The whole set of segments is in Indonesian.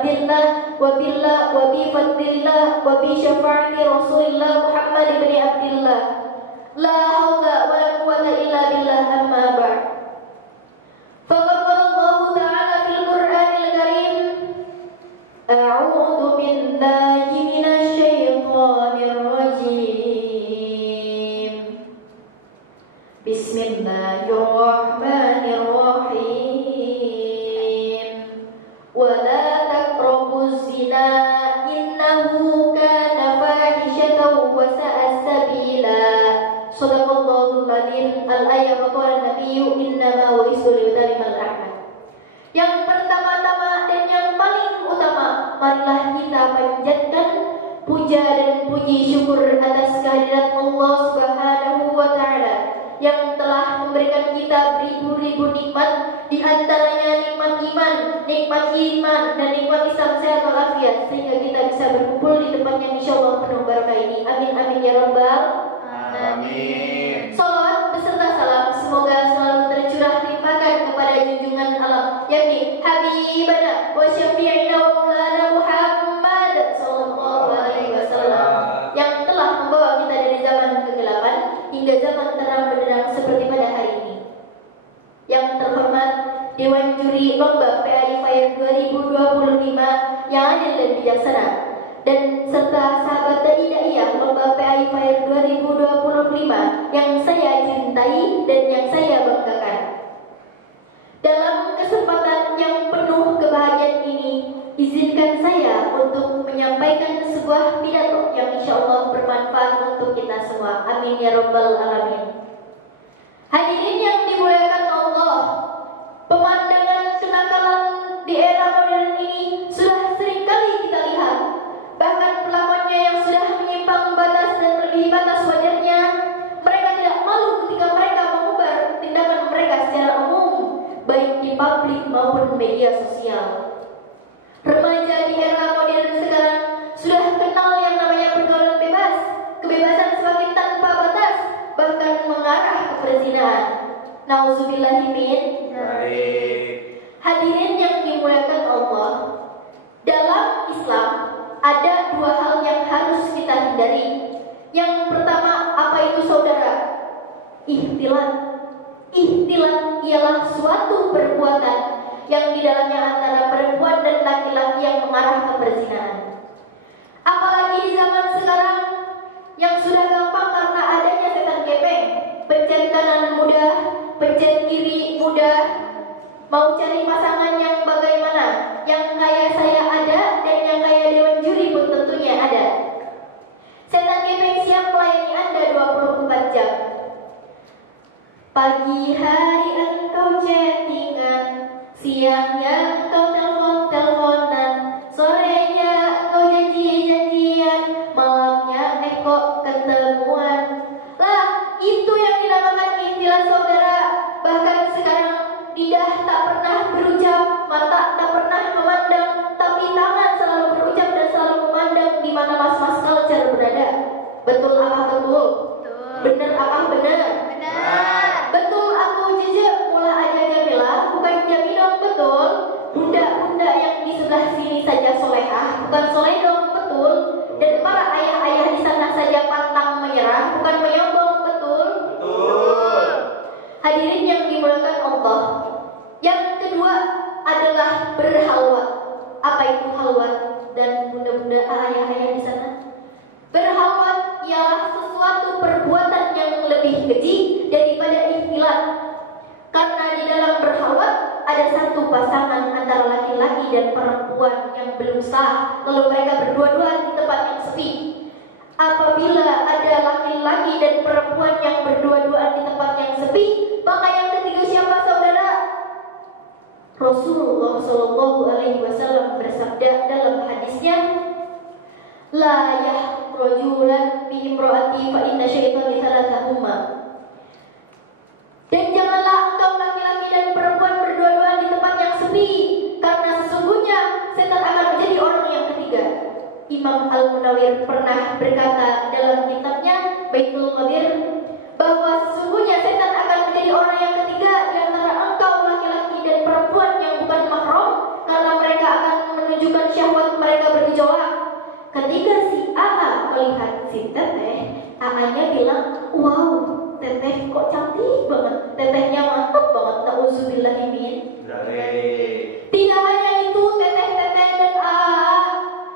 Abdillah wa billah wa bi fadlillah wa bi syafa'ati Rasulillah Muhammad ibn Abdillah. La haula wa la quwwata illa billah, amma ba'd. Faqad qala Allah Ta'ala fil Qur'anil Karim, a'udzu billahi minasy syaithanir rajim. Bismillahirrahmanirrahim. Wa la taqrabuz zina innahu kana fahishatan wa sa'a sabila. Shadaqallahul adzim. Al-ayat wa qala nabiyyu innama bu'itsu liutammima al-ahmad. Yang pertama-tama dan yang paling utama, marilah kita panjatkan puja dan puji syukur atas kehadirat Allah Subhanahu wa Ta'ala yang telah memberikan kita beribu-ribu nikmat, di antaranya nikmat iman, dan nikmat Islam sehat walafiat, sehingga kita bisa berkumpul di tempat yang insyaallah penuh barakah ini. Amin amin ya rabbal alamin. Salawat beserta salam semoga selalu tercurah limpahkan kepada junjungan alam, yakni Habibana wa Syafi'ina wa Maulana Muhammad sallallahu alaihi wasallam, yang telah membawa kita dari zaman kegelapan hingga zaman terang benderang seperti pada hari ini. Yang terhormat Dewan Juri Lomba PAI Fair 2025 yang adil dan bijaksana, dan serta sahabat Daiyah Lomba PAI Fair 2025 yang saya cintai dan yang saya banggakan. Dalam kesempatan yang penuh kebahagiaan ini, izinkan saya untuk menyampaikan sebuah pidato yang insyaallah bermanfaat untuk kita semua. Amin ya rabbal alamin. Hadirin yang dimuliakan Allah, pemandangan kenakalan di era modern ini sudah sering kali kita lihat. Bahkan pelakunya yang sudah menyimpang batas dan melebihi batas wajarnya, mereka tidak malu ketika mereka mengumbar tindakan mereka secara umum, baik di publik maupun media sosial. Remaja di era modern sekarang sudah kenal yang namanya pergaulan bebas, kebebasan semakin tanpa batas, bahkan mengarah ke perzinahan. Nauzubillahi min dzalik. Hadirin yang dimuliakan Allah, dalam Islam ada dua hal yang harus kita hindari. Yang pertama, apa itu saudara? Ikhtilat. Ikhtilat ialah suatu perbuatan yang di dalamnya antara perempuan dan laki-laki yang mengarah ke perzinahan. Apalagi di zaman sekarang yang sudah gampang karena adanya setan gepeng, pencet kanan mudah, pencet kiri mudah, mau cari pasangan yang bagaimana, yang kayak saya ada dan yang kayak Dewan Juri pun tentunya ada. Setan gepeng siap melayani Anda 24 jam. Pagi hari engkau chattingan, siangnya engkau telepon-teleponan, sorenya engkau janji-janjian, malamnya kok ketemuan. Lah, itu yang dinamakan ikhtilat saudara. Bahkan sekarang lidah tak pernah berucap, mata tak pernah memandang, tapi tangan selalu berucap dan selalu memandang di mana mas-mas culture berada. Betul apa betul? Benar apa benar? Betul aku jejak mula aja Jamila, bukan Jamilong, betul. Bunda-bunda yang di sebelah sini saja solehah, bukan soleh dong, betul. Dan para ayah-ayah di sana saja pantang menyerah, bukan menyombong, betul. Hadirin yang dimuliakan Allah, yang kedua adalah berhalwat. Apa itu halwat? Dan bunda-bunda ayah-ayah di sana, berhalwat ialah sesuatu perbuatan yang lebih keji daripada ikhtilat. Karena di dalam berhalwat ada satu pasangan antara laki-laki dan perempuan yang belum sah, lalu mereka berdua-dua di tempat yang sepi. Apabila ada laki-laki dan perempuan yang berdua-duaan di tempat yang sepi, maka yang ketiga siapa saudara? Rasulullah Shallallahu Alaihi Wasallam bersabda dalam hadisnya, la yahrojulan bi imroati fa inna syaitani thalathahuma. Dan janganlah engkau laki-laki dan perempuan berdua-duaan di tempat yang sepi, karena sesungguhnya setan akan menjadi orang yang ketiga. Imam Al-Munawwir pernah berkata dalam kitabnya Baitul Qadir bahwa sesungguhnya setan akan menjadi orang yang ketiga di antara engkau laki-laki dan perempuan yang bukan mahram, karena mereka akan menunjukkan AA-nya bilang, wow, teteh kok cantik banget, tetehnya mantap banget, na'udzubillahimin. Tidak hanya itu, teteh-teteh dan AA,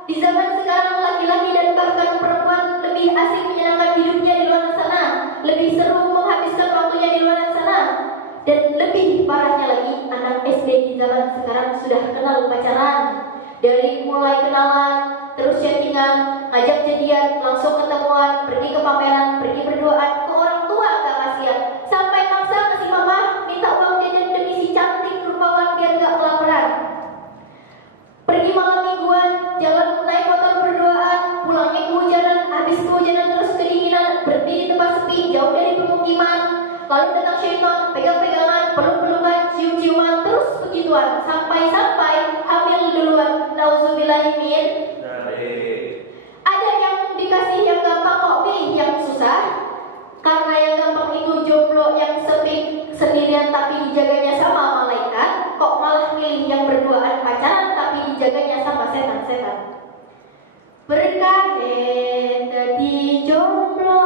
di zaman sekarang laki-laki dan bahkan perempuan lebih asik menyenangkan hidupnya di luar sana, lebih seru menghabiskan waktunya di luar sana. Dan lebih parahnya lagi, anak SD di zaman sekarang sudah kenal pacaran. Dari mulai kenalan, terus chattingan, ngajak jadian, langsung ketemuan, pergi ke pameran, pergi berduaan, ke orang tua gak kasihan. Sampai maksa ke si mama minta uang jajan demi si cantik rupawan biar gak kelaparan. Pergi malam mingguan, jalan naik motor berduaan, pulangnya kehujanan, habis kehujanan terus kedinginan, berhenti di tempat sepi, jauh dari pemukiman. Lalu datang syaitan, pegang-pegangan, peluk-pelukan, cium-ciuman, terus begituan, sampai-sampai hamil duluan. Nauzubillahimin. Ada yang dikasih yang gampang kok pilih yang susah. Karena yang gampang itu jomblo yang sepi sendirian tapi dijaganya sama malaikat, kok malah milih yang berduaan pacaran tapi dijaganya sama setan-setan. Berkah dadi jomblo,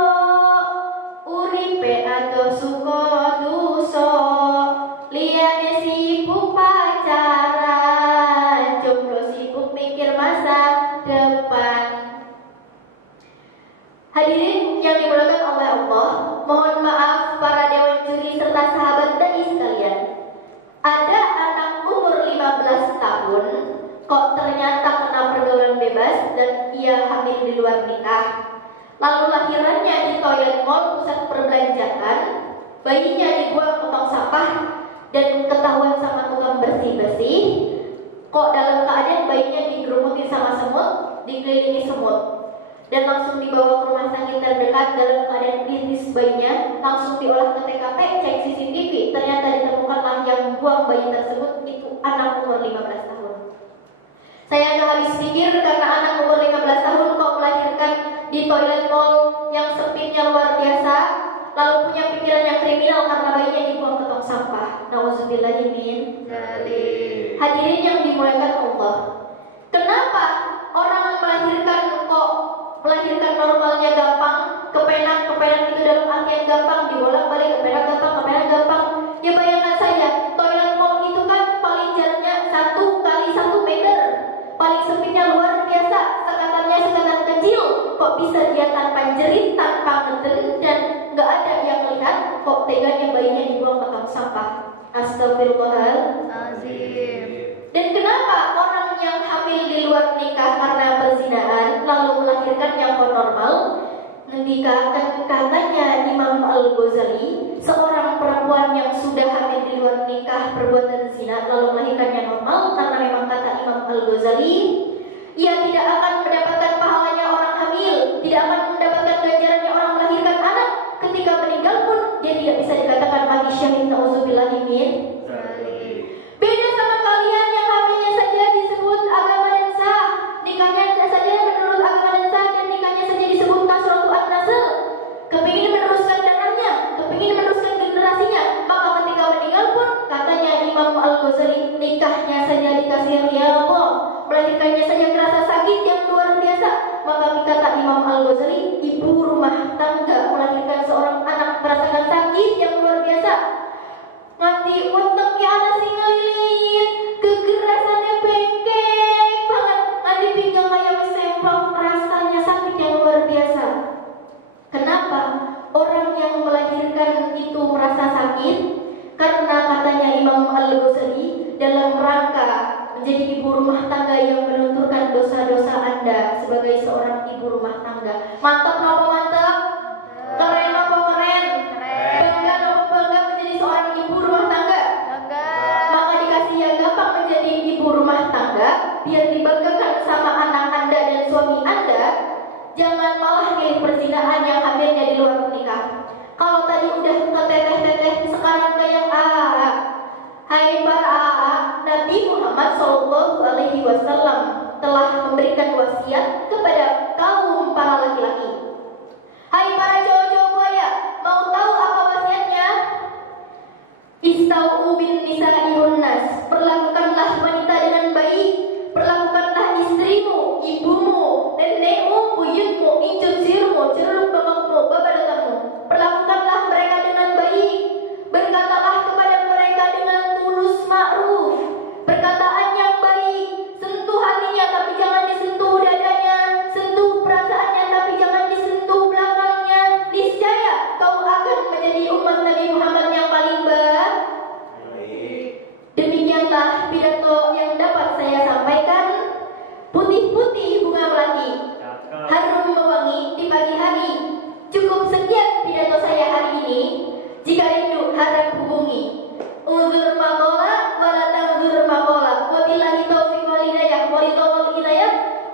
uripe ado suka duso, liyane sibuk pacaran, jomblo sibuk mikir masa depan. Hadirin yang dimuliakan oleh Allah, mohon maaf para dewan juri serta sahabat dai sekalian. Ada anak umur 15 tahun kok ternyata kena pergaulan bebas dan ia hamil di luar nikah. Lalu lahirannya di toilet mall pusat perbelanjaan, bayinya dibuang ke tong sampah dan ketahuan sama tukang bersih-bersih. Kok dalam keadaan bayinya digerumutin sama semut, dikelilingi semut, dan langsung dibawa ke rumah sakit terdekat dalam keadaan kritis. Bayinya langsung diolah ke TKP, cek CCTV, ternyata ditemukanlah yang buang bayi tersebut itu anak umur 15 tahun. Saya gak habis pikir karena anak umur 15 tahun kok melahirkan di toilet mall yang sempitnya luar biasa, lalu punya pikiran yang kriminal karena bayinya dibuang ke tong sampah. Nauzubillahimin. Hadirin yang dimuliakan Allah, kenapa orang melahirkan kok melahirkan normalnya gampang, kepenak itu dalam artian gampang, dibolak-balik kepenak gampang. Ya bayangkan saja, toilet mall itu kan paling jaraknya 1 kali 1 meter, paling sempitnya luar biasa, sekatannya sekatan kecil, kok bisa dia tanpa jerit, tanpa ngeden, dan nggak ada yang lihat, kok teganya bayinya dibuang ke tong sampah. Astagfirullahaladzim. Dan kenapa orang yang hamil di luar nikah karena perzinahan lalu melahirkan yang normal? Katanya Imam Al-Ghazali, seorang perempuan yang sudah hamil di luar nikah perbuatan zina lalu melahirkannya normal, karena memang kata Imam Al-Ghazali, ia tidak akan mendapatkan pahalanya orang hamil, tidak akan mendapatkan ganjarannya orang melahirkan anak. Ketika meninggal pun dia tidak bisa dikatakan mati syahid. Nauzubillahimin. Beda sama kalian yang hamilnya saja disebut agama dan sah, nikahnya saja menurut agama dan sah, dan nikahnya saja disebut nasratu an-nasl. Kepingin meneruskan darahnya, kepingin meneruskan generasinya, maka ketika meninggal pun katanya Imam Al-Ghazali, nikahnya saja dikasih riyadhah, melahirkannya saja terasa sakit yang luar biasa. Maka kata Imam Al-Ghazali, ibu rumah tangga melahirkan seorang anak merasakan sakit yang luar biasa. Nganti uteknya anak sing ngelilit, kegerasannya bengkek banget, nganti pinggang ayam semprong, rasanya sakit yang luar biasa. Kenapa orang yang melahirkan itu merasa sakit? Karena katanya Imam Al-Ghazali, dalam rangka menjadi ibu rumah tangga yang menunturkan dosa-dosa Anda sebagai seorang ibu rumah tangga. Mantap apa mantap? Keren apa keren? Bangga apa bangga menjadi seorang ibu rumah tangga? Maka dikasih yang gampang menjadi ibu rumah tangga, biar dibanggakan sama anak Anda dan suami Anda. Jangan malah milih perzinahan yang hamilnya di luar nikah. Kalau tadi udah ke teteh-teteh, sekarang ke yang AA. Hai para AA, Nabi Muhammad SAW telah memberikan wasiat kepada kaum para laki-laki. Hai para cowok-cowok buaya, mau tahu apa wasiatnya? Istau bin nisa'i nas, perlakukanlah wanita dengan baik, perlakukanlah istrimu, ibumu, nenekmu, buyutmu, incut sirmu, ceruk babak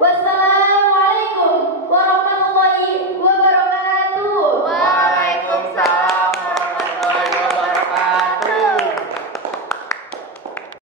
Wassalamualaikum